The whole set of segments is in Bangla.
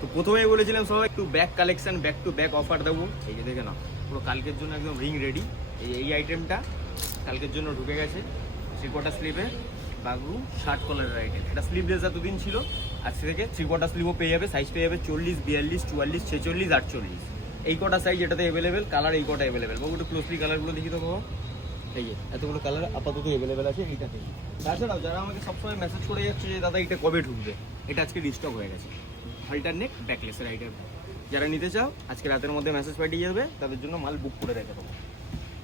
তো প্রথমেই বলেছিলাম সবাই একটু back collection, back to back offer দেবো। এই যে দেখে না, পুরো কালকের জন্য একদম রিং রেডি। এই আইটেমটা কালকের জন্য ঢুকে গেছে। 3/4 স্লিভে বাগরু শার্ট কলারের আইটেম। এটা স্লিভলেস এতদিন ছিল, আজকে থেকে 3/4 স্লিভও পেয়ে যাবে। সাইজ পেয়ে যাবে 40, 42, 44, 46, 48। এই কটা সাইজ এটাতে অ্যাভেলেবেল। কালার এই কটা অ্যাভেলেবেল। বাবু একটু ক্লোজলি কালারগুলো দেখি তো বাবা। এই যে এতগুলো কালার আপাতত অ্যাভেলেবেল আছে এইটাতে। তাছাড়াও যারা আমাকে সবসময় মেসেজ করে যাচ্ছে যে দাদা এটা কবে ঢুকবে, এটা আজকে রিস্টক হয়ে গেছে। হাল্টার নেক ব্যাকলেসের আইটেম যারা নিতে চাও আজকে রাতের মধ্যে মেসেজ পাঠিয়ে যাবে, তাদের জন্য মাল বুক করে রেখে দেবো।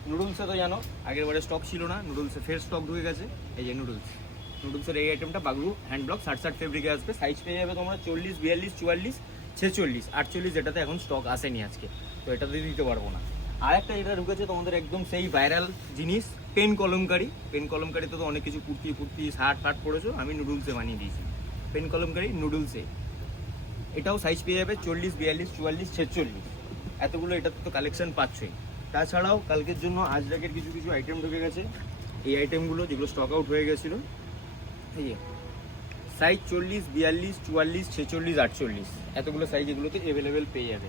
নুডলসে তো জানো আগের বারে স্টক ছিল না, নুডলসে ফের স্টক ঢুকে গেছে। এই যে নুডলসের এই আইটেমটা বাগরু হ্যান্ড ব্লক 60 ফেব্রিকে আসবে। সাইজ পেয়ে যাবে তোমরা 40, 42, 44, 46, 48, যেটাতে এখন স্টক আসেনি আজকে, তো এটাতে দিতে পারবো না। আর একটা এটা ঢুকেছে তোমাদের একদম সেই ভাইরাল জিনিস, পেন কলমকারি। পেন কলমকারিতে তো অনেক কিছু কুর্তি শার্ট ফাট পড়েছো, আমি নুডলসে বানিয়ে দিয়েছি পেন কলমকারি নুডলসে। এটাও সাইজ পেয়ে যাবে 40, 42, 44, 46। এতগুলো এটাতে তো কালেকশন পাচ্ছই। তাছাড়াও কালকের জন্য আজরাকের কিছু কিছু আইটেম ঢুকে গেছে। এই আইটেমগুলো যেগুলো স্টক আউট হয়ে গেছিলো, এই যে সাইজ 40, 42, 44, 46, 48, এতগুলো সাইজ এগুলোতে অ্যাভেলেবেল পেয়ে যাবে।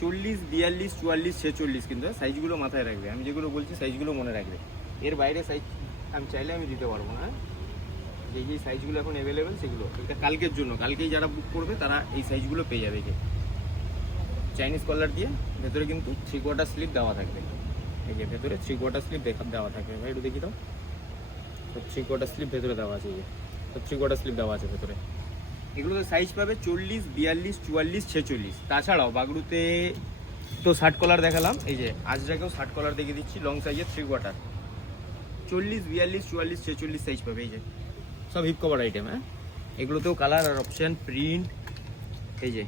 40, 42, 44, 46 কিন্তু সাইজগুলো মাথায় রাখবে। আমি যেগুলো বলছি সাইজগুলো মনে রাখবে। এর বাইরে সাইজ আমি চাইলে আমি দিতে পারবো না। যেই সাইজগুলো এখন অ্যাভেলেবেল সেগুলো এটা কালকের জন্য। কালকেই যারা বুক করবে তারা এই সাইজগুলো পেয়ে যাবে। যে চাইনিজ কলার দিয়ে ভেতরে কিন্তু 3/4 স্লিভ দেওয়া থাকবে। এই যে ভেতরে 3/4 স্লিভ দেওয়া থাকবে। ভাই একটু দেখি তো, 3/4 স্লিভ ভেতরে দেওয়া আছে। এই যে 3/4 স্লিভ দেওয়া আছে ভেতরে। এগুলোতে সাইজ পাবে 40, 42, 44, 46। তাছাড়াও বাগরুতে তো শার্ট কলার দেখালাম, এই যে আজরাকেও শার্ট কলার দেখিয়ে দিচ্ছি লং সাইজের 3/4। 40, 42, 44, 46 সাইজ পাবে। এই যে সব হিপ কভার আইটেম। হ্যাঁ, এগুলোতেও কালার আর অপশান প্রিন্ট, এই যে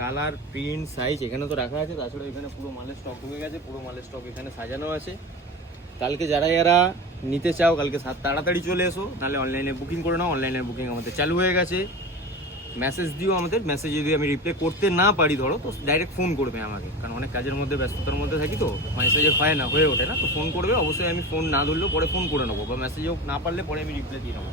কালার প্রিন্ট সাইজ এখানে তো রাখা আছে। তাছাড়া এখানে পুরো মালের স্টক ঢুকে গেছে, পুরো মালের স্টক এখানে সাজানো আছে। কালকে যারা নিতে চাও কালকে তাড়াতাড়ি চলে এসো, নাহলে অনলাইনে বুকিং করে নাও। অনলাইনে বুকিং আমাদের চালু হয়ে গেছে। মেসেজ দিও আমাদের, মেসেজ যদি আমি রিপ্লাই করতে না পারি ধরো, তো ডাইরেক্ট ফোন করবে আমাকে, কারণ অনেক কাজের মধ্যে ব্যস্ততার মধ্যে থাকি, তো মেসেজে হয় না, হয়ে ওঠে না। তো ফোন করবে অবশ্যই, আমি ফোন না ধরলেও পরে ফোন করে নেবো, বা মেসেজেও না পারলে পরে আমি রিপ্লাই দিয়ে নেবো।